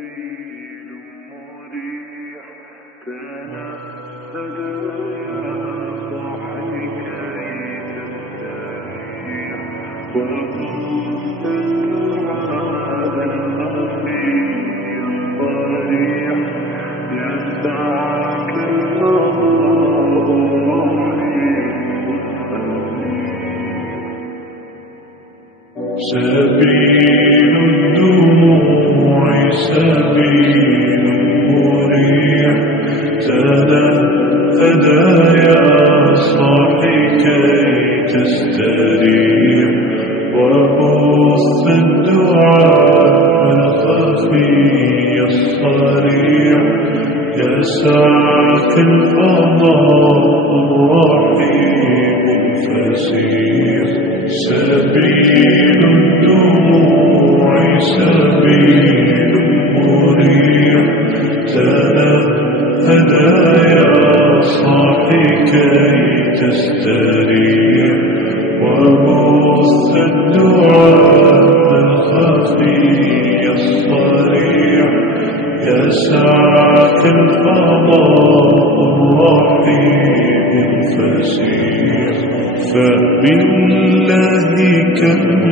سبيل مريح تنهد يا صاحي كي تستريح وبث الدعاء الخفي الصريح يسعك القضاء الرحيم سبيل الدموع سبيل مريح تنهد يا صاحي كي تستريح وبث الدعاء الخفي الصريح يسعك القضاء الرحيم الفسيح سبيل الدموع سبيل مريح تنهد يا صاحي كي تستريح وبث الدعاء الخفي الصريح يسعك القضاء الرحيم الفسيح فبالله كم